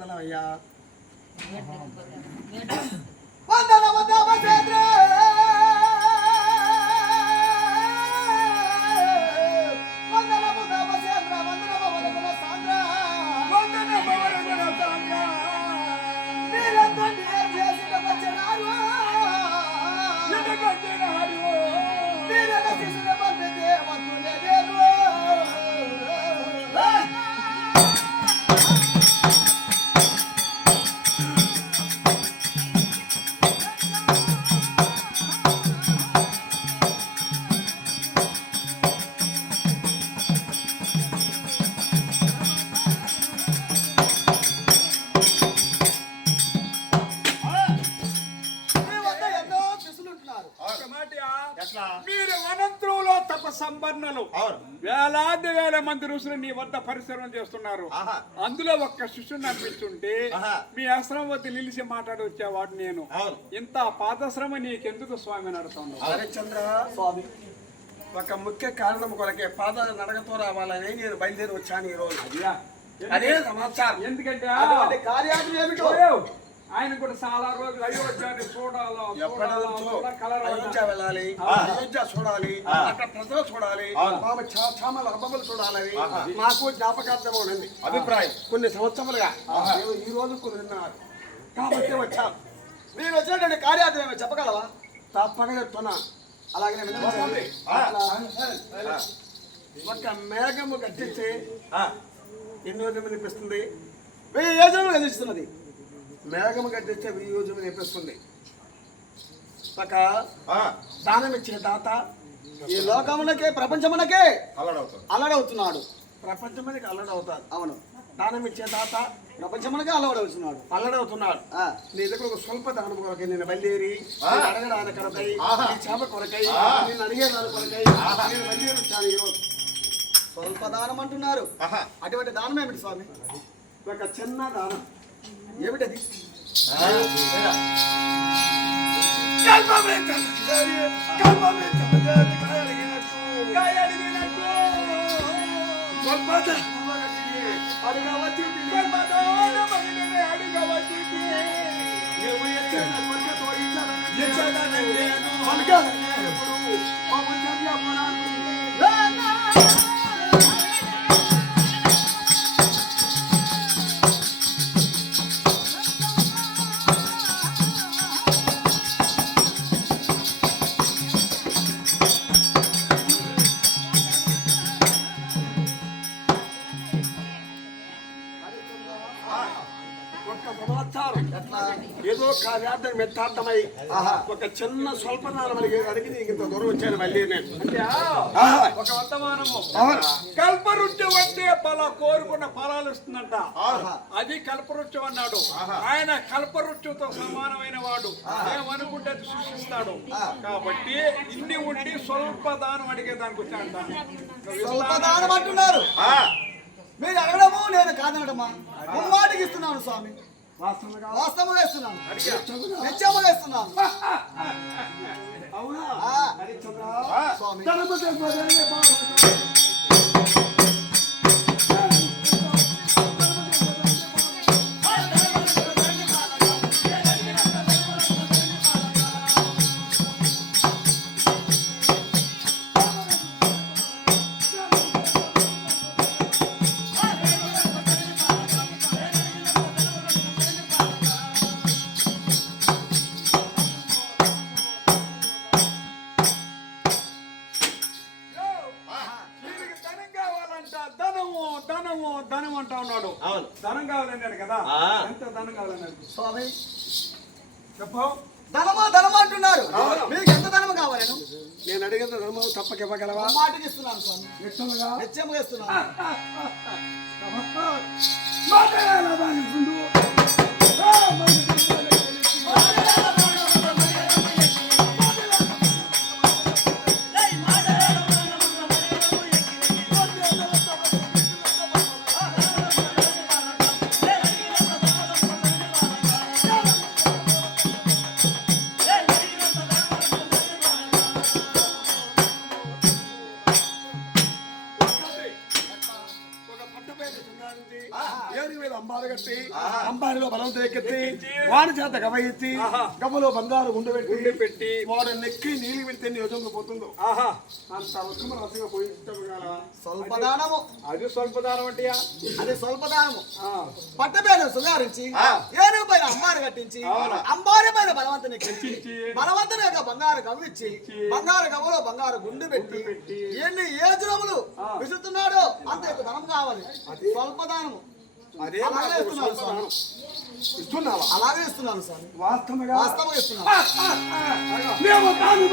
వందనమయ్యా. మీరు అనంతరంలో తపస్సంపన్నులు, వేలాది వేల మంది ఋషులు నీ వద్ద పరిశ్రమ చేస్తున్నారు. అందులో ఒక్క శిష్యుని అనిపిస్తుంటే మీ ఆశ్రమం వద్ద నిలిచి మాట్లాడి వచ్చేవాడు నేను. ఇంత పాదశ్రమ నీకెందుకు స్వామి నడుతుంది? హరిశ్చంద్ర స్వామి, ఒక ముఖ్య కారణం కొరకే పాద నడకతో రావాలని నేను బయలుదేరి వచ్చాను ఈ రోజు. అదే సమాచారం. ఎందుకంటే కార్యాలు ఏమిటో ఆయన కూడా చాలా రోజులు అయోధ్యని చూడాలి, అయోధ్య వెళ్ళాలి, అయోధ్య చూడాలి, అక్కడ ప్రజలు చూడాలి, చామల అబ్బమ్మలు చూడాలని నాకు జ్ఞాపకార్థం ఉంది అభిప్రాయం. కొన్ని సంవత్సరాలుగా ఈ రోజు కుదిరినారు కాబట్టి వచ్చాను. మీరు వచ్చినటువంటి కార్యార్థం ఏమో చెప్పగలవా? తప్పక చెప్తున్నా. అలాగే ఒక మేఘము కట్టించి ఎన్ని రోజులు వినిపిస్తుంది? 1000 యోజనలు కనిపిస్తున్నది. మేఘము కట్టిస్తే 1000 యోజనలు వినిపిస్తుంది. ఒక దానం ఇచ్చే దాత ఈ లోకమునకే ప్రపంచమునకే అల్లడవుతున్నాడు. ప్రపంచమునకి అల్లడవుతాడు. అవును, దానం ఇచ్చే దాత ప్రపంచమునకే అల్లడవుతున్నాడు. నీ దగ్గర ఒక స్వల్ప దానం కొరకై నేను బయలుదేరి అడగడానికి కొరకై, నీ చేప కొరకై, నేను అడిగేదాని కొరకై నేను బయలుదేరి వచ్చాను ఈరోజు. స్వల్ప దానం అంటున్నారు. అటువంటి దానం ఏమిటి స్వామి? ఒక చిన్న దానం. ఏమిటది? ఏదో కార్యార్థం మెత్తార్థమై ఒక చిన్న స్వల్పనాలు అడిగి నీకు ఇంత దూరం వచ్చాను. మళ్ళీ నేను ఒక వర్తమానము కల్పవృక్షం అంటే కోరుకున్న ఫలాలు ఇస్తుందంట. అది కల్పవృక్షం అన్నాడు. ఆయన కల్పవృక్షంతో సమానమైన వాడు. ఏమనుకుంటే అది సృష్టిస్తాడు. కాబట్టి ఇన్ని ఉండి స్వల్ప దానం అడిగేదానికి వచ్చాడంట. స్వల్ప దానం అంటున్నారు. మీరు అడగడము నేను కాదనడమా? వాటికి ఇస్తున్నాను స్వామి. వాస్తవంగా ఇస్తున్నాను, నిత్యముగా ఇస్తున్నాను. అవునా స్వామి? ధనం అంటా ఉన్నాడు. ధనం కావాలన్నాడు కదా. ఎంత ధనం కావాలన్నాడు స్వామి? చెప్పు. ధనమా అంటున్నారు. మీకు ఎంత ధనము కావాలను? నేను అడిగిన ధనము తప్పక ఇవ్వగలవా? మాటకి ఇస్తున్నాను స్వామి. నిత్యముగా ఇస్తున్నాను. అంబారు కట్టి అంబారిలో బలవంతం ఎక్కెత్తి వాడి చేత గవ ఎత్తి గవ్వలో బంగారు గుండె పెట్టి వాడు నెక్కి నీళ్ళు పెడితే నియోజంగా పోతుందో అంత ఉత్తమ రసంగా పోయించడం కదా. స్వల్పదానము అది స్వల్పదానం అంటే అది స్వల్పదానము. పట్టబేలు సుగారించి ఏనుగు పైన అంబారు కట్టించి అంబారి పైన బలవంతుని ఎక్కించి బలవంతుని యొక్క బంగారు గవ్విచ్చి బంగారు గవ్వలో బంగారు గుండు పెట్టి ఎన్ని ఏజులములు విసురుతున్నాడో అంత ఎక్కువ ధనం కావాలి. స్వల్పదానము అదే అలాగే ఇస్తున్నాను స్వామి. ఇస్తున్నావా? అలాగే ఇస్తున్నాను స్వామి. వాస్తవంగా వాస్తవంగా ఇస్తున్నాను. మేము తాను